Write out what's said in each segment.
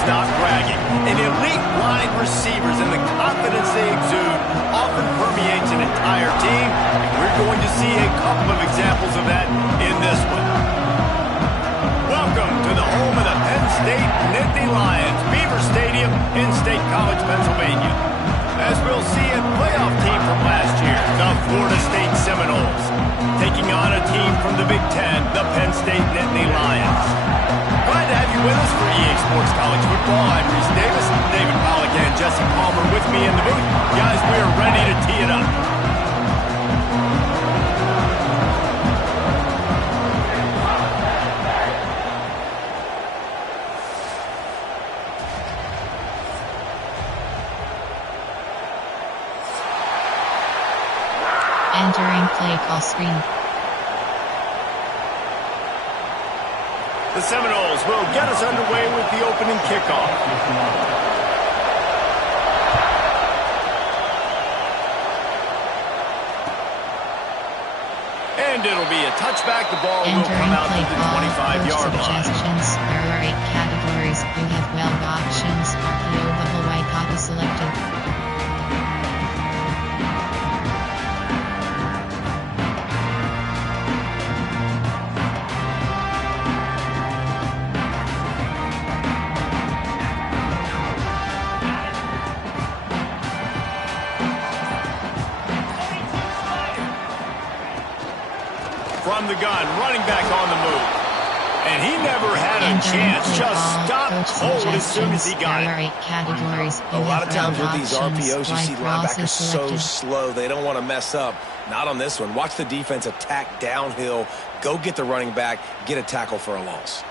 It's not bragging. An elite wide receivers and the confidence they exude often permeates an entire team, and we're going to see a couple of examples of that in this one. Welcome to the home of the Penn State Nittany Lions, Beaver Stadium in State College, Pennsylvania. As we'll see, a playoff team from last year, the Florida State Seminoles, taking on a team from the Big Ten, the Penn State Nittany Lions. Glad to have you with us for EA Sports College Football. I'm Reese Davis, David Pollack, and Jesse Palmer with me in the booth. Guys, we are ready to tee it up. Entering play call screen. The Seminoles will get us underway with the opening kickoff. And it'll be a touchback. The ball will come out to the 25-yard line. Suggestions. There are 8 categories. You have 12 options. RPO bubble white copy selected. From the gun, running back on the move. And he never had a chance, just stopped cold as soon as he got it. Categories. A lot of times with these RPOs, you see linebackers so slow, they don't want to mess up. Not on this one. Watch the defense attack downhill, go get the running back, get a tackle for a loss.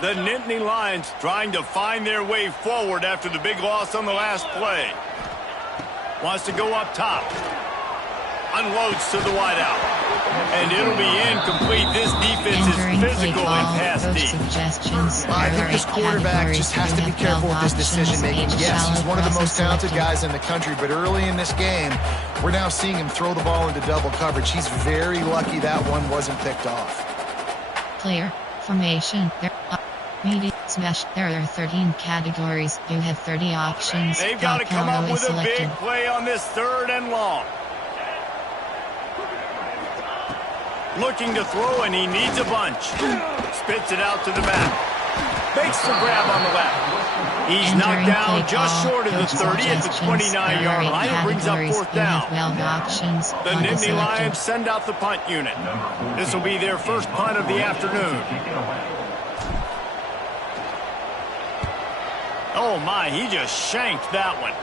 The Nittany Lions trying to find their way forward after the big loss on the last play. Wants to go up top. Unloads to the wideout. And it'll be incomplete. This defense is physical and pass deep. I think this quarterback just has to be careful with his decision-making. Yes, he's one of the most talented guys in the country, but early in this game, we're now seeing him throw the ball into double coverage. He's very lucky that one wasn't picked off. Player formation. Media smash. There are 13 categories. You have 30 options. They've got to come up with a big play on this 3rd and long. Looking to throw, and he needs a bunch. Spits it out to the back. Makes the grab on the left. He's knocked down just short of the 30 at the 29-yard line. It brings up 4th down. The Nittany Lions send out the punt unit. This will be their first punt of the afternoon. Oh, my, he just shanked that one.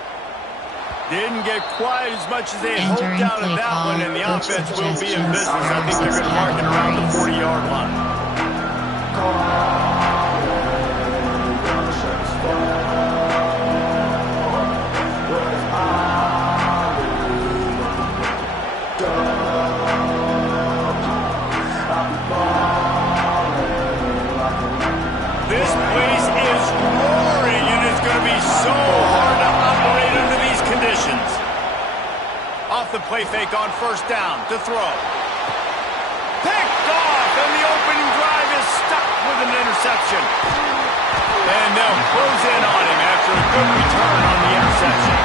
Didn't get quite as much as they had hoped out of that one, and the offense will be in business. I think they're going to mark it around the 40-yard line. This place is roaring, and it's going to be so hard to operate under these conditions. Off the play fake on 1st down to throw. Picked off, and the opening drive is stuck with an interception. And they'll close in on him after a good return on the interception.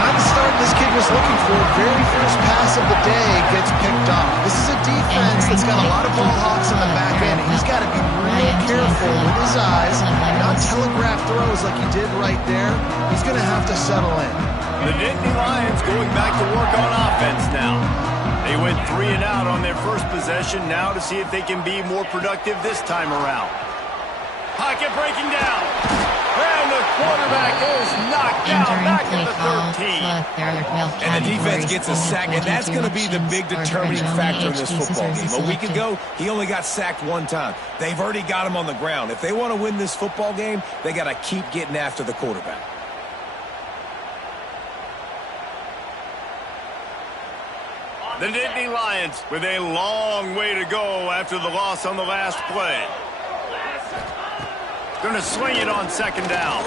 Not the start this kid was looking for. Very first pass of the day gets picked off. This is a defense that's got a lot of ball hawks in the back end. He's got to be real careful with his eyes, not telegraph throws like he did right there. He's going to have to settle in. The Nittany Lions going back to work on offense now. They went 3 and out on their first possession, now to see if they can be more productive this time around. Pocket breaking down. And the quarterback is knocked down back at the 13. And the defense gets a sack, and that's going to be the big determining factor in this football game. A week ago, he only got sacked 1 time. They've already got him on the ground. If they want to win this football game, they got to keep getting after the quarterback. The Nittany Lions with a long way to go after the loss on the last play. Going to swing it on 2nd down.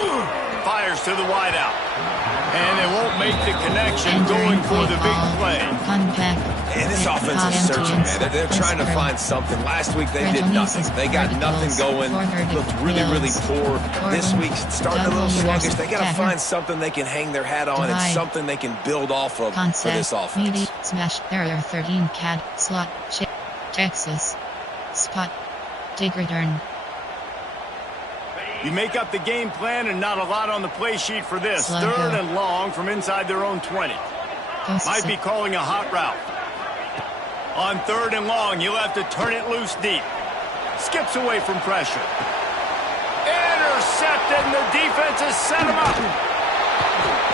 fires to the wideout. And they won't make the connection going for the big play. And this offense is searching, man. They're trying to find something. Last week they did nothing. They got nothing going. Looked really, really poor. This week starting a little sluggish. They got to find something they can hang their hat on and something they can build off of for this offense. Smash. There are 13 CAD slot. Texas. Spot. Dig return. You make up the game plan and not a lot on the play sheet for this. Sluggo. 3rd and long from inside their own 20. Might be calling a hot route. On 3rd and long, you'll have to turn it loose deep. Skips away from pressure. Intercepted, and the defense has set him up.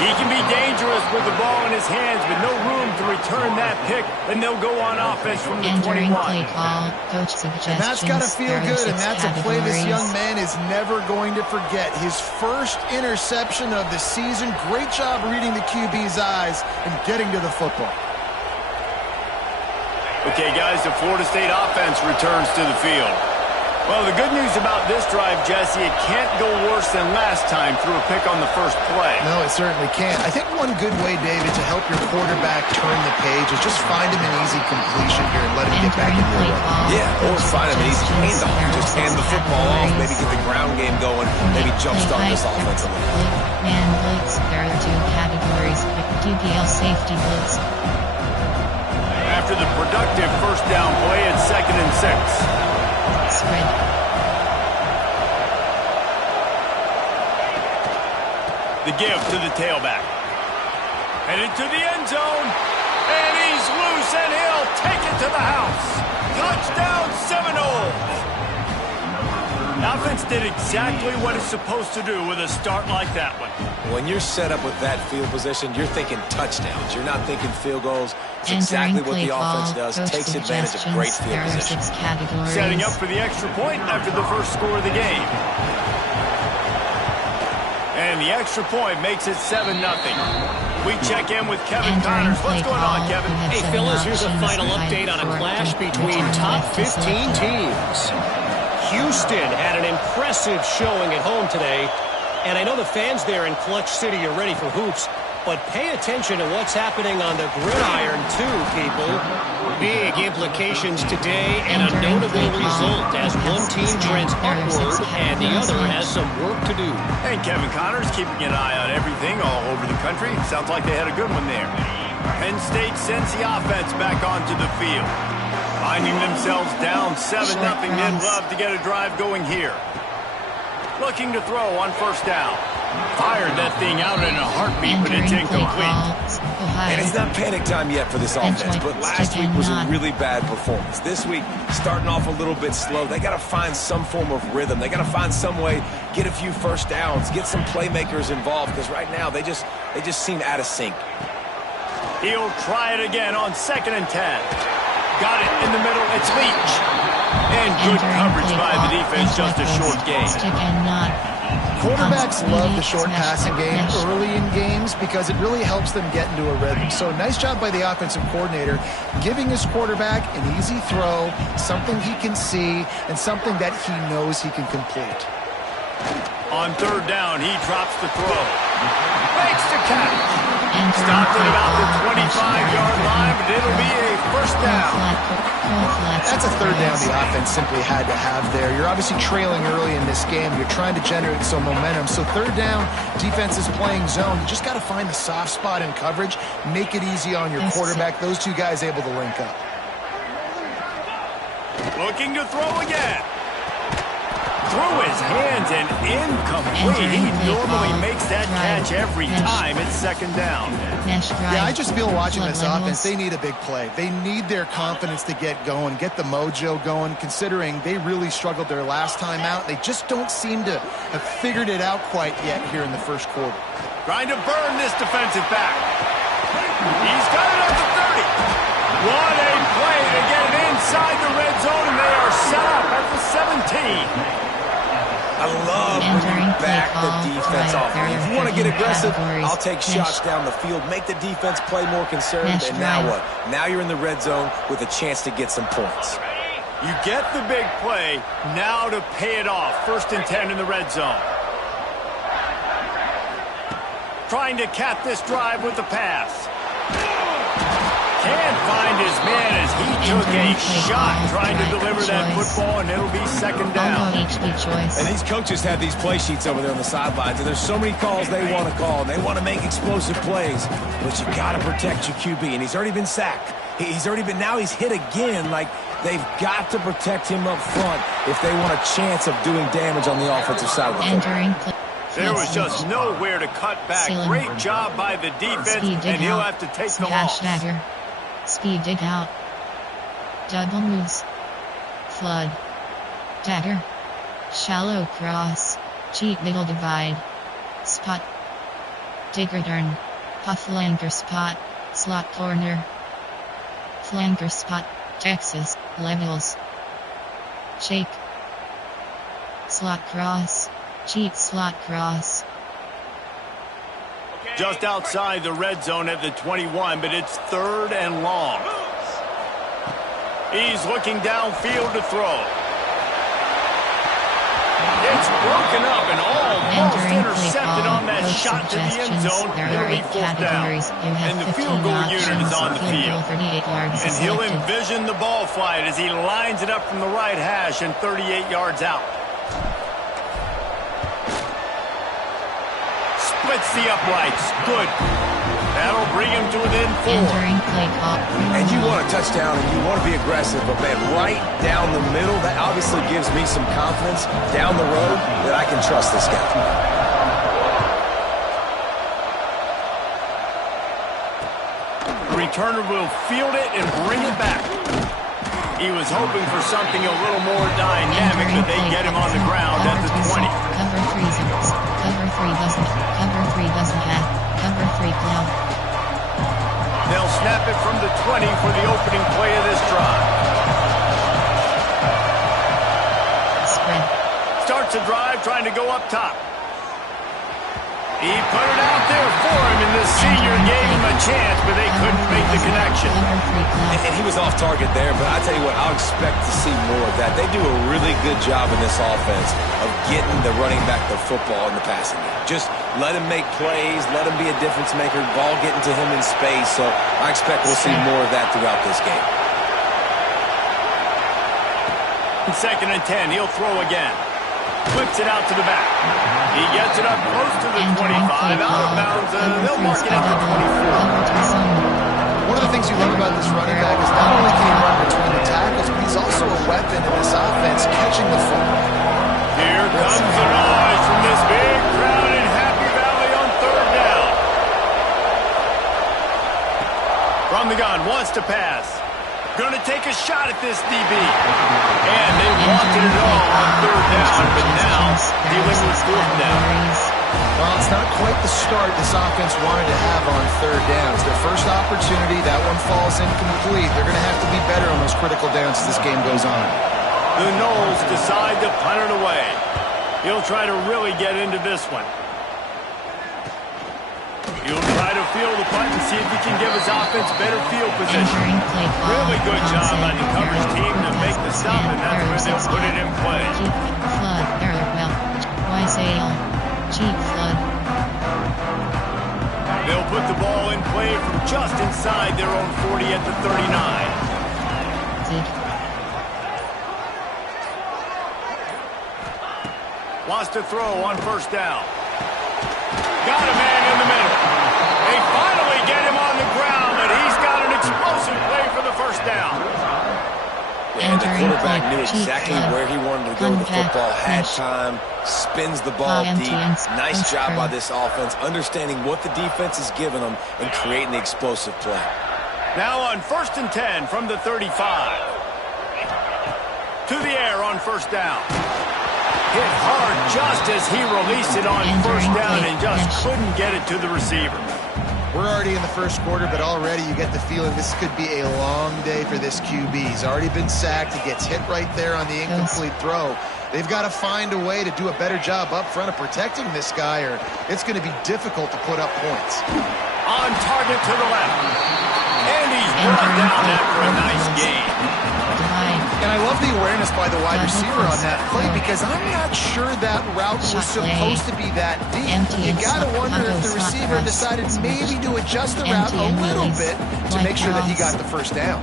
He can be dangerous with the ball in his hands, but no room to return that pick, and they'll go on offense from the 21. Play call, coach suggestions. And that's got to feel good, and that's a play this young man is never going to forget. His first interception of the season. Great job reading the QB's eyes and getting to the football. Okay, guys, the Florida State offense returns to the field. Well, the good news about this drive, Jesse, it can't go worse than last time through a pick on the first play. No, it certainly can't. I think one good way, David, to help your quarterback turn the page is just find him an easy completion here and let him get back into the run. Yeah, or find him an easy handoff. Just hand the football off, maybe get the ground game going, maybe jumpstart this offense a little bit. Man blitz, there are 2 categories. DPL safety blitz. After the productive first down play, it's 2nd and 6. Spread. The give to the tailback. Headed to the end zone. And he's loose, and he'll take it to the house. Touchdown, Seminoles. The offense did exactly what it's supposed to do with a start like that one. When you're set up with that field position, you're thinking touchdowns. You're not thinking field goals. It's exactly what the offense does. Takes advantage of great field position. Setting up for the extra point after the first score of the game. And the extra point makes it 7-0. We check in with Kevin Connors. What's going on, Kevin? Hey, fellas, here's a final update on a clash between top 15 teams. Houston had an impressive showing at home today, and I know the fans there in Clutch City are ready for hoops, but pay attention to what's happening on the gridiron too, people. Big implications today and a notable result as one team trends upward and the other has some work to do. And Kevin Connors keeping an eye on everything all over the country. Sounds like they had a good one there. Penn State sends the offense back onto the field. Finding themselves down 7-0, they'd love to get a drive going here. Looking to throw on first down. Fired that thing out in a heartbeat, but it's incomplete. And it's not panic time yet for this offense, but last week was a really bad performance. This week, starting off a little bit slow. They got to find some form of rhythm. They got to find some way, get a few first downs, get some playmakers involved, because right now they just seem out of sync. He'll try it again on 2nd and 10. Got it in the middle. It's Leach. And good coverage by the defense, just a short gain. Quarterbacks love the short passing game early in games because it really helps them get into a rhythm. So nice job by the offensive coordinator giving his quarterback an easy throw, something he can see, and something that he knows he can complete. On 3rd down, he drops the throw. Makes the catch. Stopped at about the 25-yard line, but it'll be a first down. That's a 3rd down the offense simply had to have there. You're obviously trailing early in this game. You're trying to generate some momentum. So 3rd down, defense is playing zone. You just got to find the soft spot in coverage. Make it easy on your quarterback. Those two guys able to link up. Looking to throw again. Through his hands and incomplete. He normally makes that catch every time. It's 2nd down. Yeah, I just feel watching this offense, they need a big play. They need their confidence to get going, get the mojo going, considering they really struggled their last time out. They just don't seem to have figured it out quite yet here in the first quarter. Trying to burn this defensive back. He's got it at the 30. What a play to get it inside the red zone, and they are set up at the 17. I love when you back the defense off. If you want to get aggressive, I'll take shots down the field, make the defense play more conservative, and now what? Now you're in the red zone with a chance to get some points. You get the big play, now to pay it off. 1st and 10 in the red zone. Trying to cap this drive with the pass. Can't find his man as he took a shot trying to deliver that football, and it'll be second down. And these coaches have these play sheets over there on the sidelines, and there's so many calls they want to call, and they want to make explosive plays, but you got to protect your QB, and he's already been sacked. Now he's hit again. Like, they've got to protect him up front if they want a chance of doing damage on the offensive side of the football. There was just nowhere to cut back. Great job by the defense, and he'll have to take the loss. Dagger. Speed dig out. Double moves. Flood. Dagger. Shallow cross. Cheat middle divide. Spot. Dig return. Puff flanker spot. Slot corner. Flanker spot. Texas. Levels. Shake. Slot cross. Cheat slot cross. Just outside the red zone at the 21, but it's third and long. He's looking downfield to throw. It's broken up and almost intercepted on that shot to the end zone. It'll be fourth down. And the field goal unit is on the field. And he'll envision the ball flight as he lines it up from the right hash and 38 yards out. Splits the uprights. Good. That'll bring him to within 4. And you want a touchdown and you want to be aggressive, but man, right down the middle, that obviously gives me some confidence down the road that I can trust this guy. The returner will field it and bring it back. He was hoping for something a little more dynamic, but they get him on the ground at the 20. Cover 3 zones. Cover 3 doesn't. Cover 3 doesn't have. Cover 3 cloud. They'll snap it from the 20 for the opening play of this drive. Spread. Starts a drive trying to go up top. He put it out there for him, and the senior gave him a chance, but they couldn't make the connection. And he was off target there, but I tell you what, I'll expect to see more of that. They do a really good job in this offense of getting the running back the football in the passing game. Just let him make plays, let him be a difference maker, ball getting to him in space. So I expect we'll see more of that throughout this game. Second and 10, he'll throw again. Flips it out to the back. He gets it up close to the 25, out of bounds. They'll mark it at the 24. One of the things you love about this running back is not only can he run between the tackles, but he's also a weapon in this offense, catching the football. Here comes the noise from this big crowd in Happy Valley on third down. From the gun, wants to pass. Going to take a shot at this DB. And they wanted it all on third down, but now dealing with fourth down. Well, it's not quite the start this offense wanted to have on third downs. Their first opportunity, that one falls incomplete. They're going to have to be better on those critical downs as this game goes on. The Knowles decide to punt it away. He'll try to really get into this one. He'll try to field the punt and see if he can give his offense better field position. Really good job by the coverage team to make the stop, and that's where they'll put it in play. Flood, cheap flood. They'll put the ball in play from just inside their own 40 at the 39. Wants to throw on first down. Got a man in the middle. They finally get him on the ground, but he's got an explosive play for the first down. And the quarterback knew exactly where he wanted to go with the football, had time, spins the ball deep. Nice job by this offense, understanding what the defense is giving them and creating the explosive play. Now on first and 10 from the 35. To the air on first down. Hit hard just as he released it on first down and just couldn't get it to the receiver. We're already in the first quarter, but already you get the feeling this could be a long day for this QB. He's already been sacked. He gets hit right there on the incomplete throw. They've got to find a way to do a better job up front of protecting this guy, or it's going to be difficult to put up points. On target to the left. And he's brought down after a nice game. And I love the awareness by the wide receiver on that play because I'm not sure that route was supposed to be that deep. You got to wonder if the receiver decided maybe to adjust the route a little bit to make sure that he got the first down.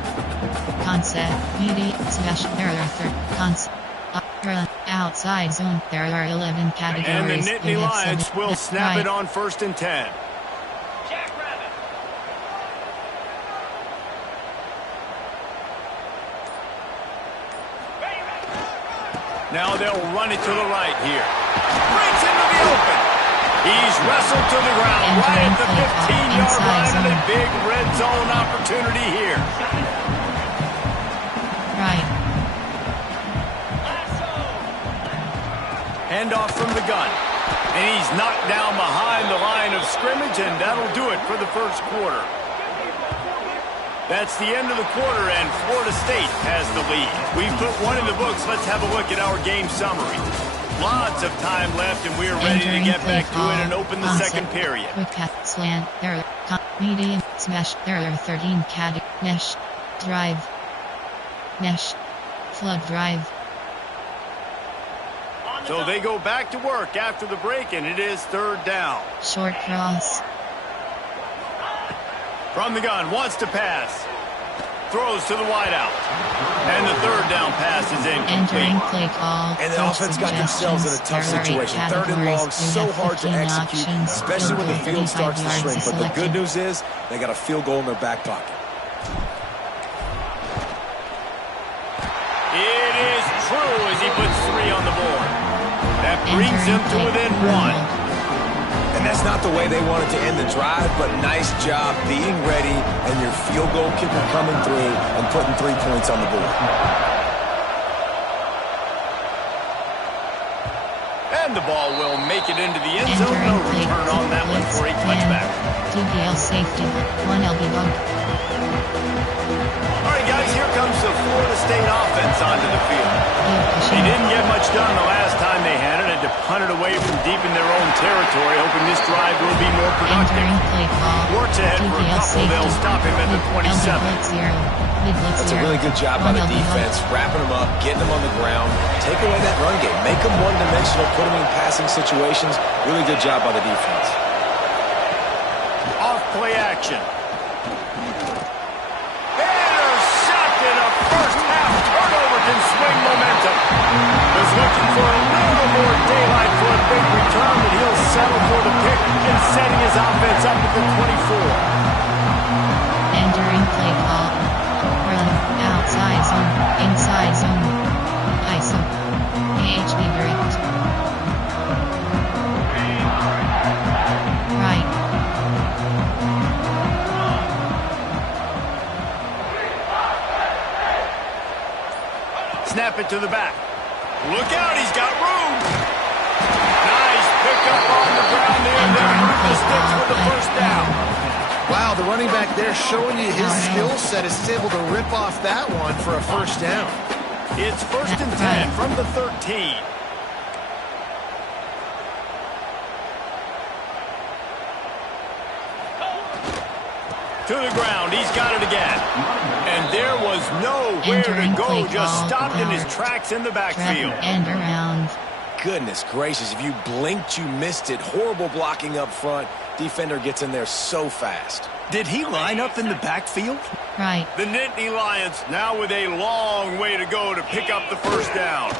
Concept, media, smash, there are concept, outside zone, there are 11 categories. And the Nittany Lions will snap it on 1st and 10. Now they'll run it to the right here. Breaks into the open. He's wrestled to the ground right at the 15-yard line and a big red zone opportunity here. Right. Handoff from the gun. And he's knocked down behind the line of scrimmage, and that'll do it for the first quarter. That's the end of the quarter, and Florida State has the lead. We've put one in the books. Let's have a look at our game summary. Lots of time left, and we're ready to get back to it and open the second period. Quick cut, slant, there, medium, smash, there are 13 mesh, drive, mesh, flood drive. So they go back to work after the break, and it is 3rd down. Short cross. From the gun, wants to pass. Throws to the wideout. And the 3rd down pass is incomplete. Entering play call. And the offense got themselves in a tough situation. 3rd and long, so hard to execute, especially when the field starts to shrink. But the good news is they got a field goal in their back pocket. It is true as he puts 3 on the board. That brings him to within 1. And that's not the way they wanted to end the drive, but nice job being ready and your field goal kicker coming through and putting 3 points on the board. And the ball will make it into the end zone. No return on that one for a touchback. DBL safety, 1 LB bump. All right, guys, here comes the Florida State offense onto the field. They didn't get much done the last time they had it. Had to punt it away from deep in their own territory, hoping this drive will be more productive. Works ahead for a couple. They'll stop him at the 27. That's a really good job by the defense, wrapping them up, getting them on the ground, take away that run game, make them one-dimensional, put them in passing situations. Really good job by the defense. Off play action. Intercepted. A first half turnover can swing momentum. Was looking for a little more daylight for a big return, but he'll settle for the pick and setting his offense up at the 24. Entering play call. Run, outside zone, inside zone. ISO. AHB breaks. Right. Snap it to the back. Look out, he's got room. Nice pickup on the ground there. They'll move the sticks with the first down. Wow, the running back there showing you his skill set is able to rip off that one for a first down. It's 1st and 10 from the 13. To the ground, he's got it again. And there was nowhere to go, just stopped in his tracks in the backfield. And around. Goodness gracious, if you blinked, you missed it. Horrible blocking up front. Defender gets in there so fast. Did he line up in the backfield? Right. The Nittany Lions now with a long way to go to pick up the first down.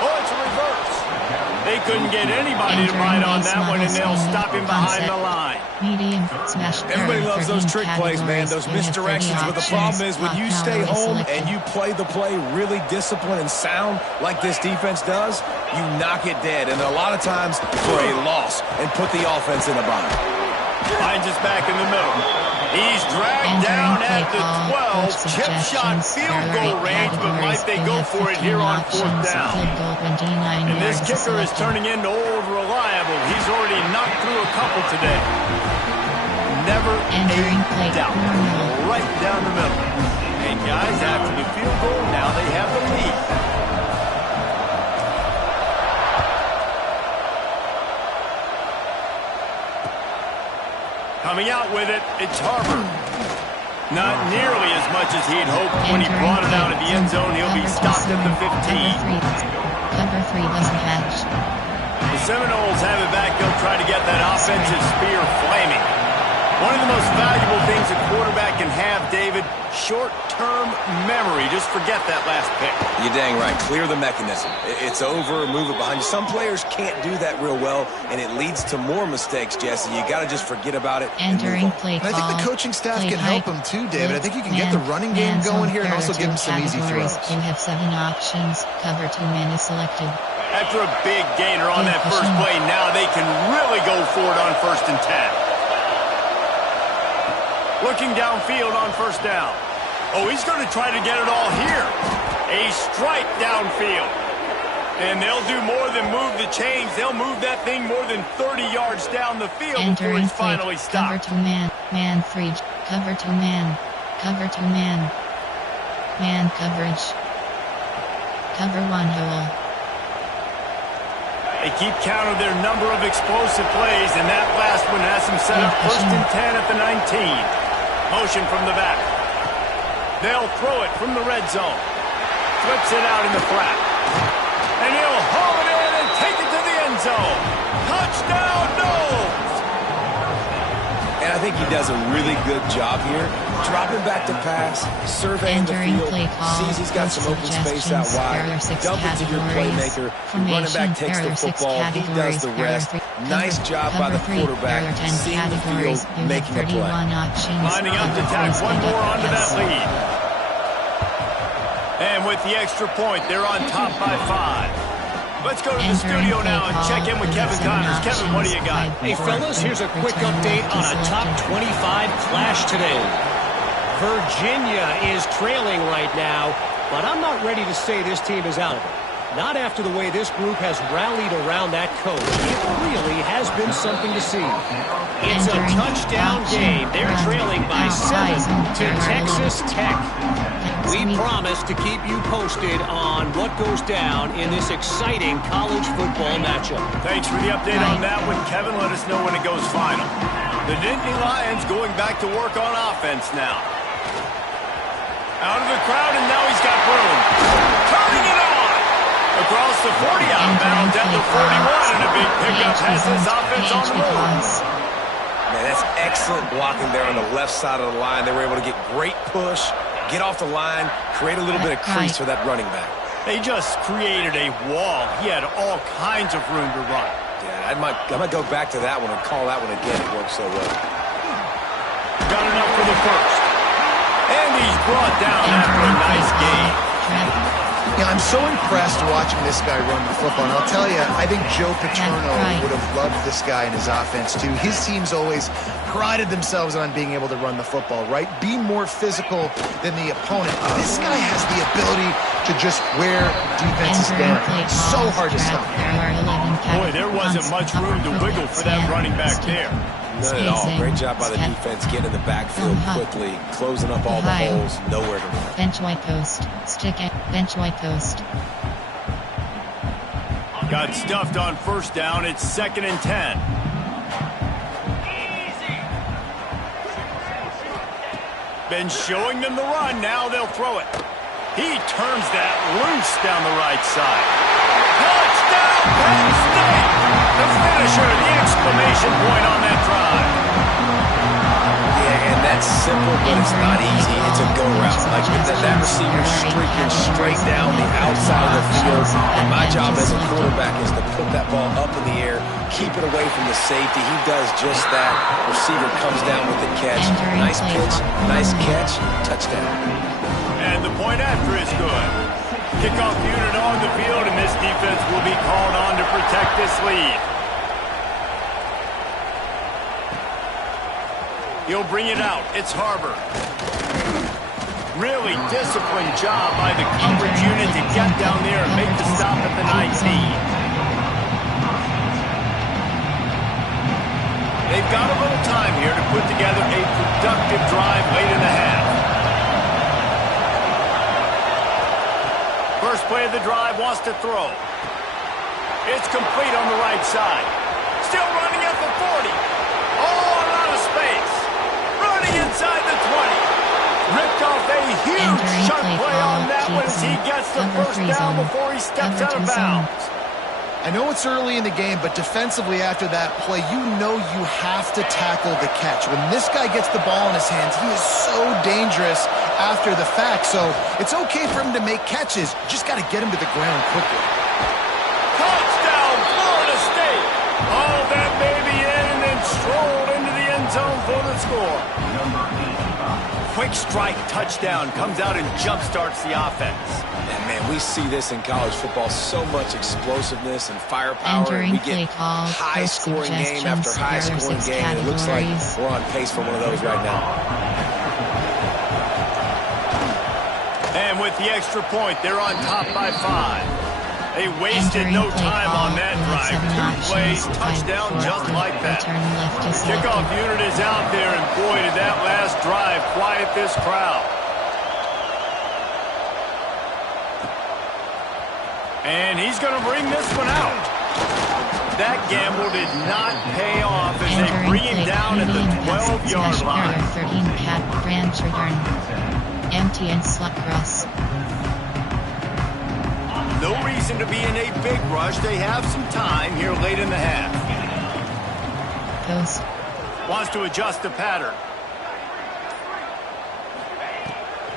Oh, it's a reverse. They couldn't get anybody to ride on that one, and they'll stop him behind the line. Medium, smash. Everybody loves those trick plays, man, those misdirections. But the problem is when you stay home and you play the play really disciplined and sound like this defense does, you knock it dead. And a lot of times for a loss and put the offense in a bind. Finds us back in the middle. He's dragged down at the 12. Chip shot field goal range, but might they go for it here on 4th down? And this kicker is turning into old reliable. He's already knocked through a couple today. Never a doubt. Right down the middle. And guys, after the field goal, now they have the lead. Coming out with it, it's Harper. Not nearly as much as he'd hoped when he brought it out of the end zone. He'll be stopped at the 15. Cover 3 wasn't hatched. The Seminoles have it back. They'll try to get that offensive spear flaming. One of the most valuable things a quarterback can have, David, short-term memory. Just forget that last pick. You're dang right. Clear the mechanism. It's over, move it behind you. Some players can't do that real well, and it leads to more mistakes, Jesse. You got to just forget about it. And during play call, I think the coaching staff can help him too, David. I think you can get the running game going here and also give him some easy throws. You have 7 options. Cover 2 man is selected. After a big gainer on that first play, now they can really go for it on 1st and 10. Looking downfield on 1st down. Oh, he's going to try to get it all here. A strike downfield. And they'll do more than move the chains. They'll move that thing more than 30 yards down the field before he's finally stopped. Cover 2 man. Man 3. Cover 2 man. Cover 2 man. Man coverage. Cover 1 hole. They keep count of their number of explosive plays, and that last one has them set up 1st and 10 at the 19. Motion from the back. They'll throw it from the red zone. Flips it out in the flat. And he'll haul it in and take it to the end zone. Touchdown, Noles! And I think he does a really good job here. Dropping back to pass, surveying the field, sees he's got some open space out wide, dump it to your playmaker, running back takes the football, he does the rest. Nice job by the quarterback, seeing the field, making a play. Lining up to tack one more onto that lead. And with the extra point, they're on top by 5. Let's go to the studio now and check in with Kevin Connors. Kevin, what do you got? Hey, fellas, here's a quick update on a top 25 clash today. Virginia is trailing right now, but I'm not ready to say this team is out of it. Not after the way this group has rallied around that coach. It really has been something to see. It's a touchdown game. They're trailing by 7 to Texas Tech. We promise to keep you posted on what goes down in this exciting college football matchup. Thanks for the update on that one, Kevin. Let us know when it goes final. The Nittany Lions going back to work on offense now. Out of the crowd, and now he's got room. Turning it on! Across the 40, outbound at the 41, and a big pickup has his offense on the move. Man, that's excellent blocking there on the left side of the line. They were able to get great push, get off the line, create a little bit of crease for that running back. They just created a wall. He had all kinds of room to run. Yeah, I might go back to that one and call that one again. It worked so well. Got enough for the first. And he's brought down after a nice game. Yeah, I'm so impressed watching this guy run the football. And I'll tell you, I think Joe Paterno would have loved this guy in his offense, too. His teams always prided themselves on being able to run the football, right? Be more physical than the opponent. This guy has the ability to just wear defenses down. So hard to stop. Boy, there wasn't much room to wiggle for that running back there. None at all. Great job by the defense getting in the backfield quickly, closing up all the holes, nowhere to run. Bench white post. Stick it. Bench white post. Got stuffed on 1st down. It's 2nd and 10. Been showing them the run. Now they'll throw it. He turns that loose down the right side. Touchdown, Penn State! The finisher, the exclamation point on that drive. Yeah, and that's simple, but it's not easy. It's a go route. Like that receiver streaking straight down the outside of the field. And my job as a quarterback is to put that ball up in the air, keep it away from the safety. He does just that. Receiver comes down with the catch. Nice pitch, nice catch, touchdown. And the point after is good. Kickoff unit on the field, and this defense will be called on to protect this lead. He'll bring it out. It's Harbor. Really disciplined job by the coverage unit to get down there and make the stop at the 19. They've got a little time here to put together a productive drive late in the half. First play of the drive, wants to throw. It's complete on the right side. Still running at the 40. Oh, a lot of space. Running inside the 20. Ripped off a huge chunk play on that one as he gets the first down before he steps out of bounds. I know it's early in the game, but defensively after that play, you know you have to tackle the catch. When this guy gets the ball in his hands, he is so dangerous after the fact. So it's okay for him to make catches. Just got to get him to the ground quickly. Touchdown, Florida State. All that baby in and then strolled into the end zone for the score. Quick strike touchdown comes out and jump-starts the offense. And man, we see this in college football, so much explosiveness and firepower. Entering We get high-scoring game after high-scoring game. And it looks like we're on pace for one of those right now. And with the extra point, they're on top by 5. They wasted no time on that drive. 2 plays, touchdown just like that. Kickoff unit is out there, and boy, did that last drive quiet this crowd. And he's going to bring this one out. That gamble did not pay off as they bring him down at the 12-yard line. 13 cat branch return. Empty and slot cross. No reason to be in a big rush. They have some time here late in the half. Goes. Wants to adjust the pattern.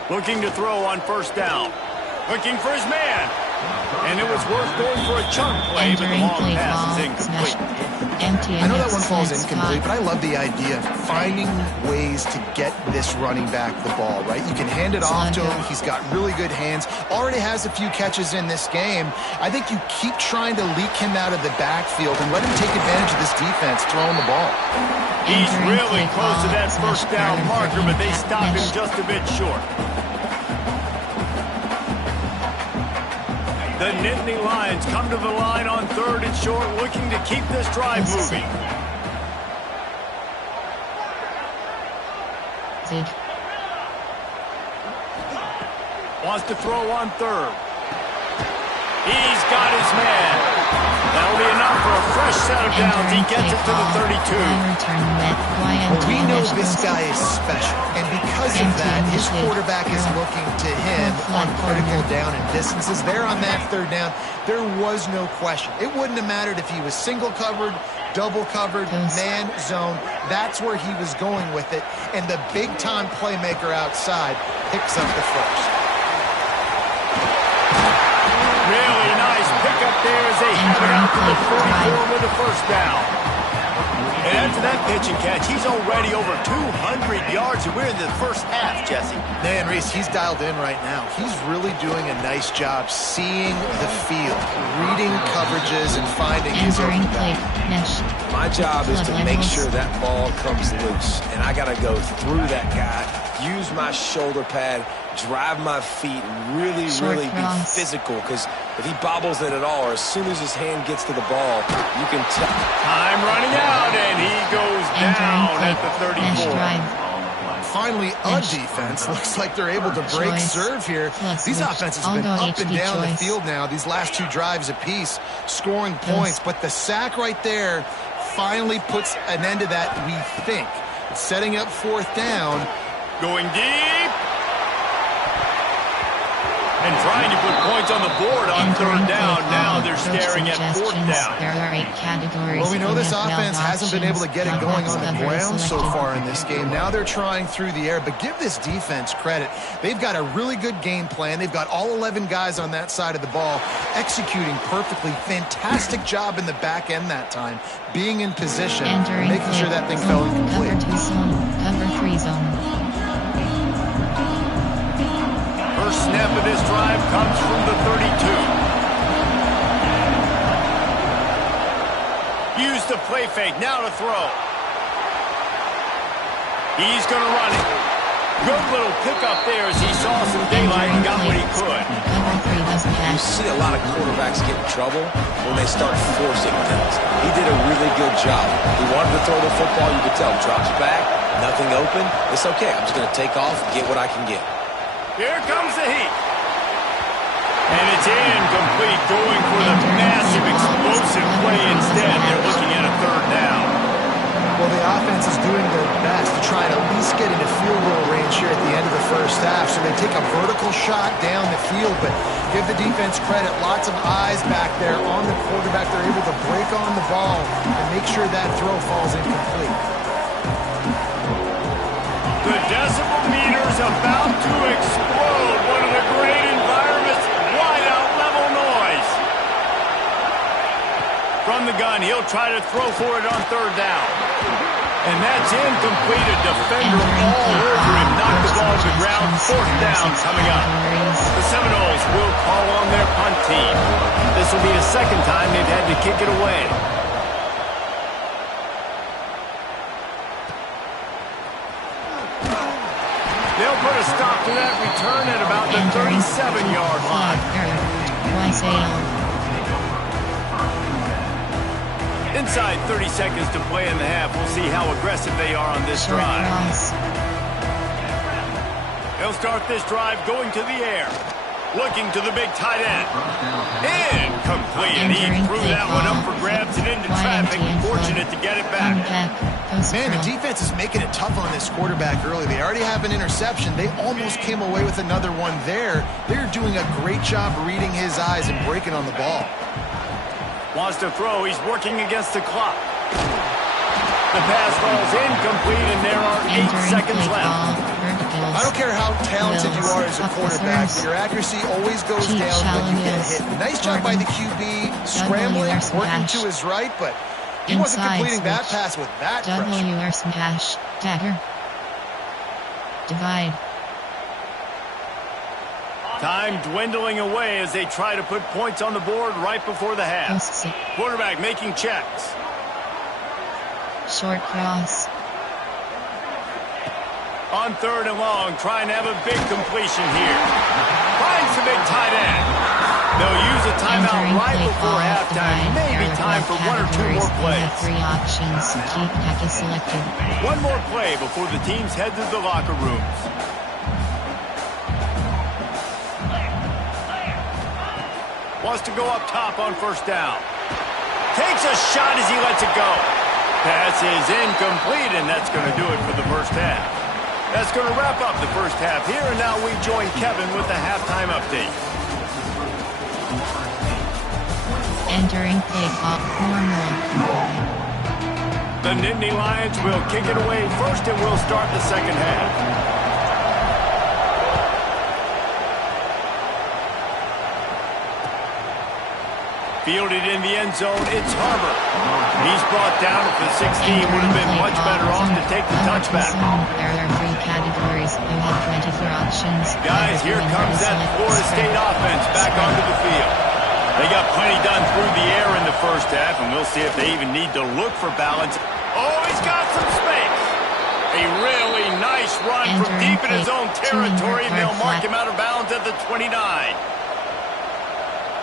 Looking to throw on first down. Looking for his man. And it was worth going for a chunk play, but the long pass is incomplete. I know that one falls incomplete, but I love the idea of finding ways to get this running back the ball, right? You can hand it off to him. He's got really good hands. Already has a few catches in this game. I think you keep trying to leak him out of the backfield and let him take advantage of this defense throwing the ball. He's really close to that first down marker, but they stopped him just a bit short. The Nittany Lions come to the line on 3rd and short, looking to keep this drive moving. Wants to throw on 3rd. He's got his man. That'll be enough for a fresh set of downs. He gets it to the 32. Well, we know this guy is special, and because of that, his quarterback is looking to him on critical down and distances. There on that 3rd down, there was no question. It wouldn't have mattered if he was single covered, double covered, man zone. That's where he was going with it, and the big-time playmaker outside picks up the first. Really nice pickup there as they have it out to the 44 with the first down. And after that pitch and catch, he's already over 200 yards, and we're in the first half, Jesse. Man, Reese, he's dialed in right now. He's really doing a nice job seeing the field, reading coverages, and finding his open back. My job is to make sure that ball comes loose, and I got to go through that guy, use my shoulder pad, drive my feet, and really be physical, because if he bobbles it at all, or as soon as his hand gets to the ball, you can tell. Time running out, and he goes down at the 34. Finally, a defense. Looks like they're able to break serve here. These offenses have been up and down the field now, these last 2 drives apiece, scoring points. But the sack right there finally puts an end to that, we think. It's setting up 4th down. Going deep. And trying to put points on the board on 3rd down. Now they're staring at 4th down. There are 8 categories. Well, we know this offense hasn't been able to get it going on the ground so far in this game. Now they're trying through the air, but give this defense credit. They've got a really good game plan. They've got all 11 guys on that side of the ball executing perfectly. Fantastic job in the back end that time, being in position, making sure that thing fell incomplete. Cover 2 zone, cover 3 zone. First snap of this drive comes from the 32. Use the play fake, now to throw. He's going to run it. Good little pickup there as he saw some daylight and got what he could. You see a lot of quarterbacks get in trouble when they start forcing things. He did a really good job. He wanted to throw the football, you could tell. Drops back, nothing open. It's okay, I'm just going to take off, get what I can get. Here comes the heat. And it's incomplete, going for the massive explosive play instead. They're looking at a 3rd down. Well, the offense is doing their best to try and at least get into field goal range here at the end of the first half. So they take a vertical shot down the field, but give the defense credit. Lots of eyes back there on the quarterback. They're able to break on the ball and make sure that throw falls incomplete. The decibel meter's about to explode. One of the great environments, wide out level noise. From the gun, he'll try to throw for it on third down. And that's incomplete. A defender all over him. Knocked the ball to the ground. Fourth down coming up. The Seminoles will call on their punt team. This will be the second time they've had to kick it away. They'll put a stop to that return at about the 37-yard line. Inside 30 seconds to play in the half. We'll see how aggressive they are on this drive. They'll start this drive going to the air. Looking to the big tight end. Incomplete. He threw that one up for grabs and into traffic. Fortunate to get it back. Man, the defense is making it tough on this quarterback early. They already have an interception. They almost came away with another one there. They're doing a great job reading his eyes and breaking on the ball. Wants to throw. He's working against the clock. The pass falls incomplete, and there are 8 seconds left. I don't care how talented you are as a quarterback, but your accuracy always goes down when you get hit. Nice job by the QB, scrambling, working to his right, but he wasn't completing that pass with that pressure. Smash, dagger, divide. Time dwindling away as they try to put points on the board right before the half. Quarterback making checks. Short cross. On third and long, trying to have a big completion here. Finds the big tight end. They'll use a timeout right before halftime. Maybe time for 1 or 2 more plays. 3 options. Keep pack is selected. 1 more play before the teams head to the locker rooms. Wants to go up top on first down. Takes a shot as he lets it go. Pass is incomplete, and that's going to do it for the first half. That's going to wrap up the first half here, and now we join Kevin with the halftime update. Entering play clock normal. The Nittany Lions will kick it away first, and we'll start the second half. Fielded in the end zone, it's Harbor. He's brought down at the 16. Would have been much better off to take the touchback. There are 3 categories. You have 24 options. Guys, here comes that Florida State offense back onto the field. They got plenty done through the air in the first half, and we'll see if they even need to look for balance. Oh, he's got some space. A really nice run from deep in his own territory, and they'll mark him out of bounds at the 29.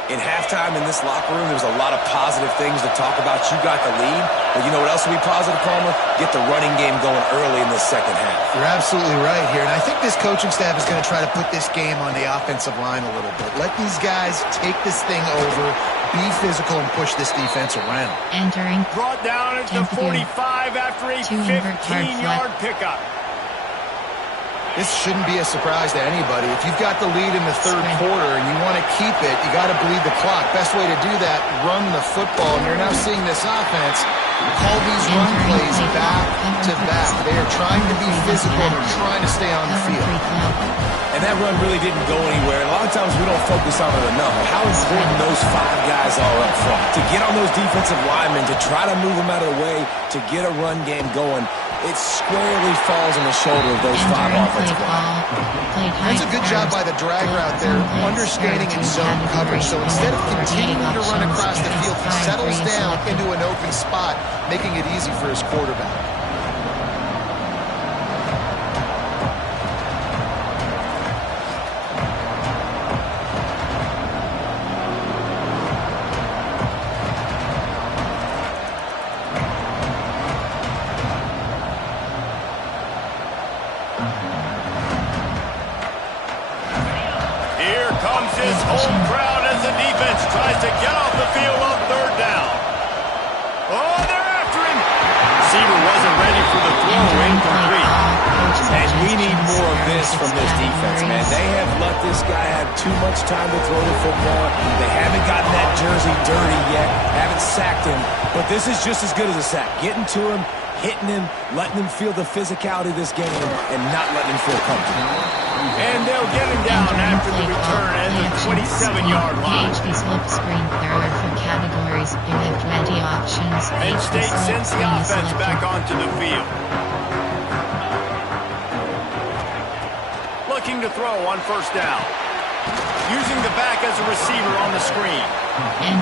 In halftime in this locker room, there's a lot of positive things to talk about. You got the lead, but you know what else will be positive, Palmer? Get the running game going early in the second half. You're absolutely right here, and I think this coaching staff is going to try to put this game on the offensive line a little bit. Let these guys take this thing over, be physical, and push this defense around. Entering. Brought down at the 45 after a 15-yard pickup. This shouldn't be a surprise to anybody. If you've got the lead in the third quarter and you want to keep it, you got to bleed the clock. Best way to do that, run the football. And you're now seeing this offense call these run plays back to back. They are trying to be physical. They're trying to stay on the field. And that run really didn't go anywhere. And a lot of times we don't focus on it enough. How important those 5 guys are up front. To get on those defensive linemen, to try to move them out of the way, to get a run game going, it squarely falls on the shoulder of those 5 offensive linemen. That's a good job by the drag route there, understanding its zone coverage. So instead of continuing to run across the field, he settles down into an open spot, making it easy for his quarterback. Home crowd as the defense tries to get off the field on third down. Oh, they're after him. Receiver wasn't this from this defense, man. They have let this guy have too much time to throw the football. They haven't gotten that jersey dirty yet, haven't sacked him. But this is just as good as a sack. Getting to him, hitting him, letting him feel the physicality of this game, and not letting him feel comfortable. And they'll get him down after the return at the 27-yard line. HD slip screen error for categories. You have 20 options. Penn State sends the offense back onto the field. Looking to throw on first down. Using the back as a receiver on the screen.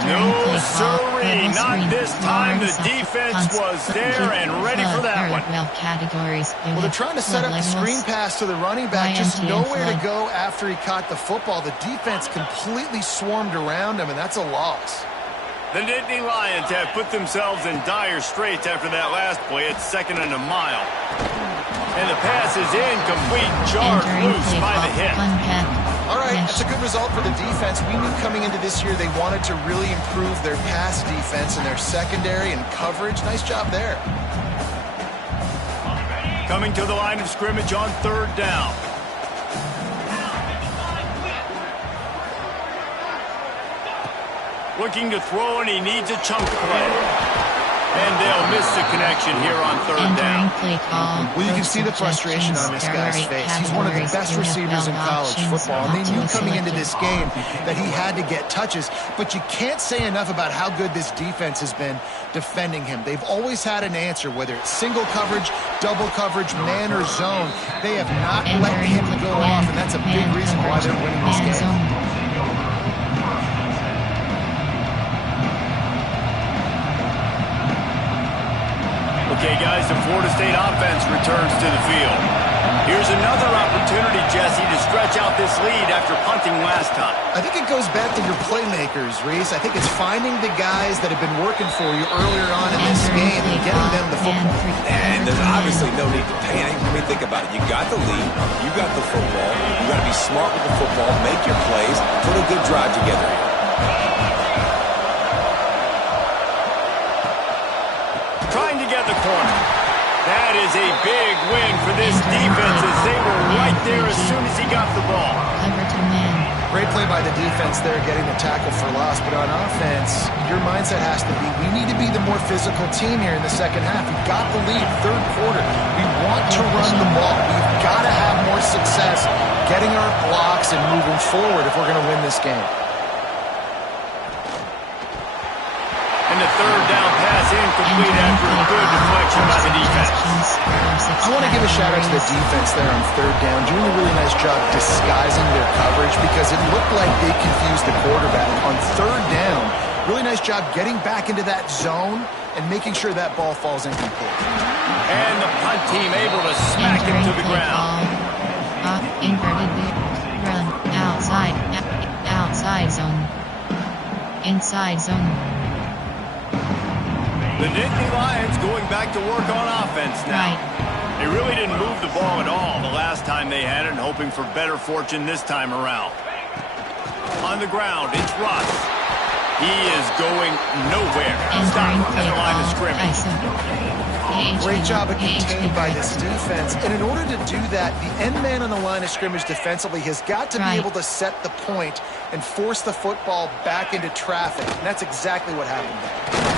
No, sirree, not this time. The defense was there and ready for that one. Well, they're trying to set up the screen pass to the running back. Just nowhere to go after he caught the football. The defense completely swarmed around him, and that's a loss. The Nittany Lions have put themselves in dire straits after that last play. It's 2nd and a mile. And the pass is incomplete, jarred loose by the hip. All right, that's a good result for the defense. We knew coming into this year they wanted to really improve their pass defense and their secondary and coverage. Nice job there. Coming to the line of scrimmage on 3rd down. Looking to throw, and he needs a chunk play. And they'll miss the connection here on 3rd down. Well, you can see the frustration on this guy's face. He's one of the best receivers in college football. And they knew coming into this game that he had to get touches. But you can't say enough about how good this defense has been defending him. They've always had an answer, whether it's single coverage, double coverage, man or zone. They have not let him go off, and that's a big reason why they're winning this game. Okay, guys, the Florida State offense returns to the field. Here's another opportunity, Jesse, to stretch out this lead after punting last time. I think it goes back to your playmakers, Reese. I think it's finding the guys that have been working for you earlier on in this game and getting them the football. And there's obviously no need to panic. I mean, think about it. You got the lead. You got the football. You got to be smart with the football, make your plays, put a good drive together. Trying to get the corner. That is a big win for this defense as they were right there as soon as he got the ball. Great play by the defense there, getting the tackle for loss. But on offense, your mindset has to be, we need to be the more physical team here in the second half. We've got the lead, 3rd quarter. We want to run the ball. We've got to have more success getting our blocks and moving forward if we're going to win this game. And the 3rd down pass incomplete after a good deflection by the defense. I want to give a shout out to the defense there on 3rd down, doing a really nice job disguising their coverage because it looked like they confused the quarterback. On 3rd down, really nice job getting back into that zone and making sure that ball falls incomplete. And the punt team able to smack him to the ground. Inverted run outside zone. Inside zone. The Nittany Lions going back to work on offense now. They really didn't move the ball at all the last time they had it, and hoping for better fortune this time around. On the ground, it's Russ. He is going nowhere. Stop at the line of scrimmage. Great job of contained by this defense. And in order to do that, the end man on the line of scrimmage defensively has got to be able to set the point and force the football back into traffic. And that's exactly what happened there.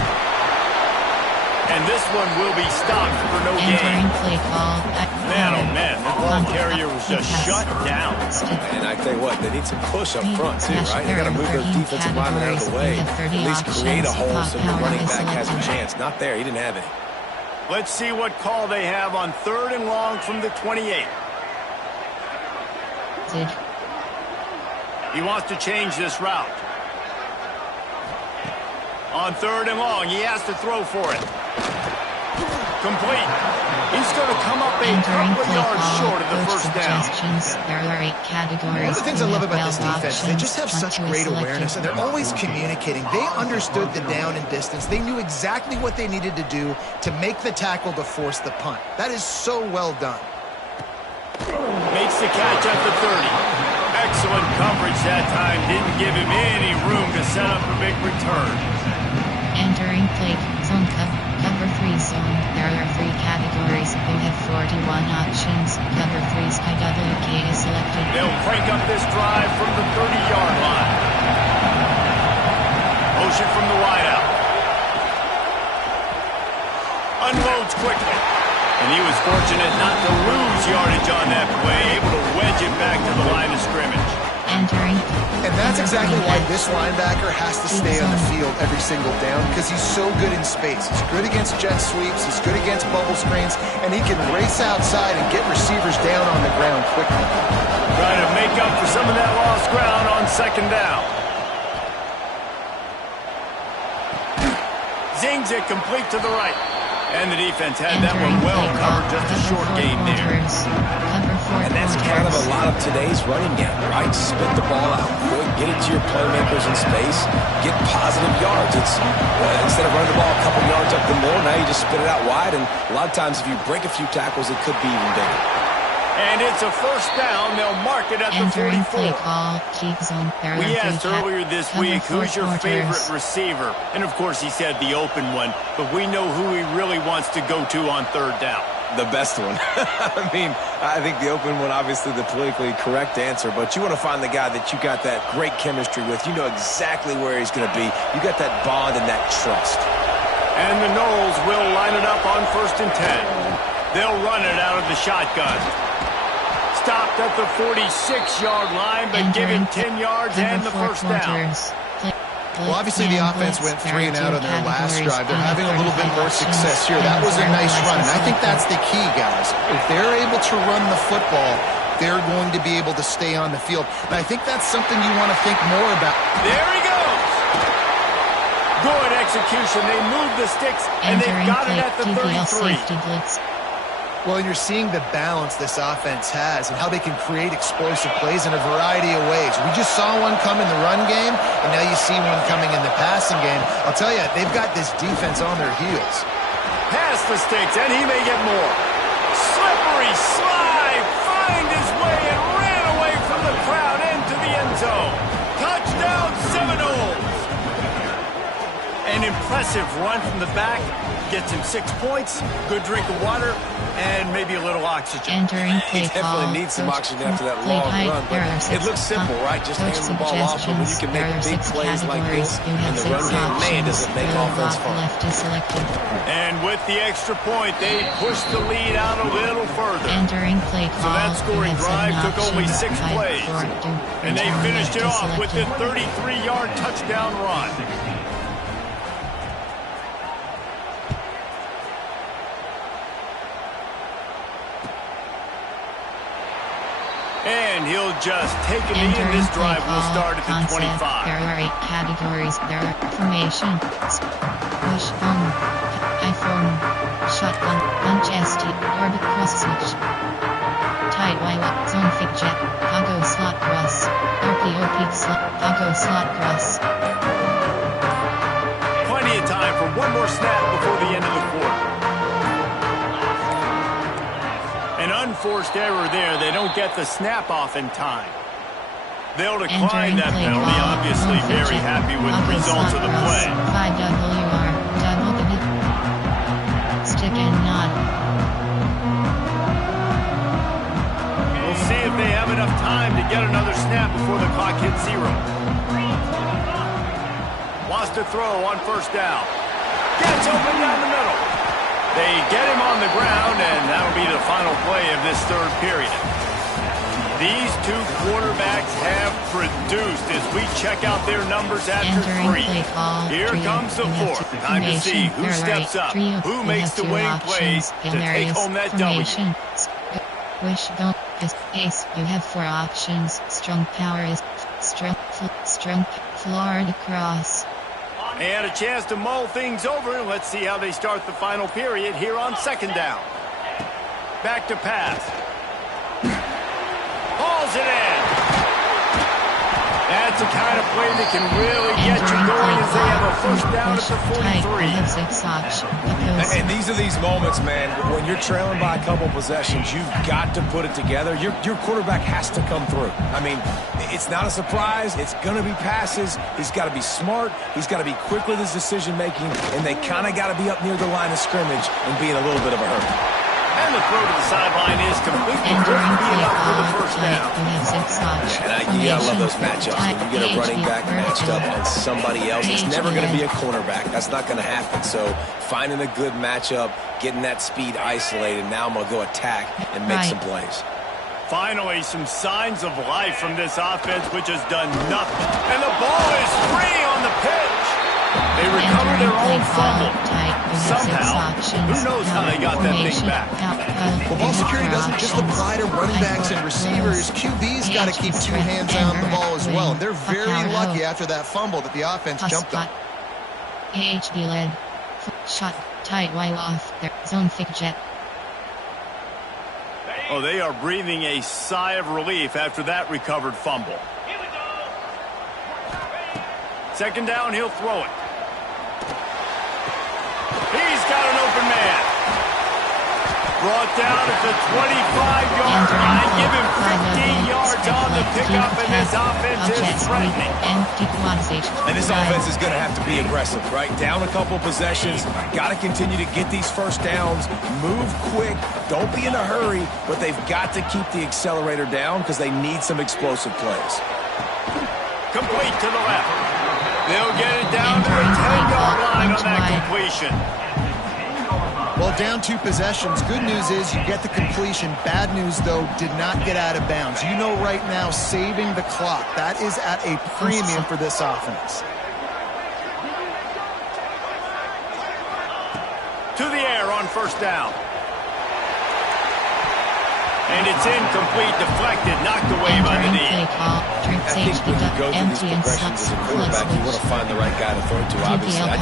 And this one will be stopped for no gain. Man, oh man, the ball carrier was just shut down. And I tell you what, they need some push up front too, right? They got to move their defensive lineman out of the way. At least create a hole so the running back has a chance. Not there, he didn't have it. Let's see what call they have on 3rd and long from the 28. He wants to change this route. On 3rd and long, he has to throw for it. Complete. He's going to come up a couple of yards short of the first down. One of the things I love about this defense, they just have such great awareness, and they're always communicating. They understood the down and distance. They knew exactly what they needed to do to make the tackle to force the punt. That is so well done. Makes the catch at the 30. Excellent coverage that time. Didn't give him any room to set up a big return. Entering play zone cover 3. 3 zone. There are 3 categories. You have 41 options. Cover 3 SkyWK is selected. They'll crank up this drive from the 30-yard line. Motion from the wideout. Unloads quickly. And he was fortunate not to lose yardage on that play, able to wedge it back to the line of scrimmage. Entering. And that's exactly why this linebacker has to stay on the field every single down, because he's so good in space. He's good against jet sweeps, he's good against bubble screens, and he can race outside and get receivers down on the ground quickly. Trying to make up for some of that lost ground on second down. Zings it complete to the right. And the defense had that one well covered, just a short gain there. And that's kind of a lot of today's running game, right? Spit the ball out quick, get it to your playmakers in space, get positive yards. It's instead of running the ball a couple yards up the middle, now you just spit it out wide, and a lot of times if you break a few tackles, it could be even bigger. And it's a first down. They'll mark it at the 44. Play call, keep zone. We asked earlier this week, who's your favorite receiver? And of course he said the open one, but we know who he really wants to go to on third down. The best one. I mean, I think the open one, obviously the politically correct answer, but you want to find the guy that you got that great chemistry with. You know exactly where he's going to be. You got that bond and that trust. And the Knowles will line it up on 1st and 10. They'll run it out of the shotgun. Stopped at the 46-yard line, but give him 10 yards and the first down. Well, obviously the offense went 3 and out on their last drive. They're having a little bit more success here. That was a nice run, and I think that's the key, guys. If they're able to run the football, they're going to be able to stay on the field. And I think that's something you want to think more about. There he goes! Good execution. They moved the sticks, and they've got it at the 33. Well, you're seeing the balance this offense has and how they can create explosive plays in a variety of ways. We just saw one come in the run game, and now you see one coming in the passing game. I'll tell you, they've got this defense on their heels. Past the sticks, and he may get more. Slippery slide, find his way and ran away from the crowd into the end zone. Touchdown Seminoles! An impressive run from the back. Gets him 6 points, good drink of water, and maybe a little oxygen. He definitely needs some oxygen after that long run. But it looks simple, right? Just handing the ball off. But when you can make big plays like this in the run game, man, does it make offense fun. And with the extra point, they pushed the lead out a little further. So that scoring drive took only 6 plays. And they finished it off with the 33-yard touchdown run. And he'll just take it in. This drive will start at the 25. There are 8 categories. There are formation, push phone, iPhone, shotgun, punch ST, orbit cross switch, tight wire, zone fit jet, cargo slot cross, RPO peak slot, cargo slot cross. Plenty of time for one more snap before the end of the quarter. An unforced error there. They don't get the snap off in time. They'll decline that penalty. Obviously very happy with the results of the play. 5WR, double W, stick and nod. We'll see if they have enough time to get another snap before the clock hits 0. Wants to throw on 1st down. Gets open down the middle. They get him on the ground, and that'll be the final play of this 3rd period. These 2 quarterbacks have produced as we check out their numbers after 3. Here comes the 4th. Time to see who steps up, who makes the winning plays to take home that W. Wish don't is ace. You have 4 options. Strong power is strong Florida cross. And a chance to mull things over. Let's see how they start the final period here on 2nd down. Back to pass. Hauls it in. That's the kind of play that can really get you going as they have a 1st down at the 43. And these are these moments, man, when you're trailing by a couple possessions, you've got to put it together. Your quarterback has to come through. I mean, it's not a surprise. It's going to be passes. He's got to be smart. He's got to be quick with his decision-making, and they kind of got to be up near the line of scrimmage and be in a little bit of a hurry. And the throw to the sideline is completely different enough for the first down. And you gotta love those matchups. When you get a running back matched up on somebody else, it's never going to be a cornerback. That's not going to happen. So finding a good matchup, getting that speed isolated, now I'm going to go attack and make some plays. Finally, some signs of life from this offense, which has done nothing. And the ball is free on the pitch. They recovered their own fumble. Somehow, who knows how they got that thing back. Well, ball security doesn't just apply to running backs and receivers. QB's got to keep two hands on the ball as well. And they're very lucky after that fumble that the offense jumped on. AHB led. Shot. Tight wide off. Their zone fake jet. Oh, they are breathing a sigh of relief after that recovered fumble. Second down, he'll throw it. He's got an open man. Brought down at the 25-yard line. Give him 15 yards on the pickup, and this offense is threatening. And this offense is going to have to be aggressive, right? Down a couple possessions. Got to continue to get these first downs. Move quick. Don't be in a hurry, but they've got to keep the accelerator down because they need some explosive plays. Complete to the left. They'll get it down to the 10-yard line on that completion. Well, down 2 possessions. Good news is you get the completion. Bad news, though, did not get out of bounds. You know right now, saving the clock, that is at a premium for this offense. To the air on first down. And it's incomplete, deflected, knocked away by the knee. I think when you go through these progressions as a quarterback, you want to find the right guy to throw to, obviously. I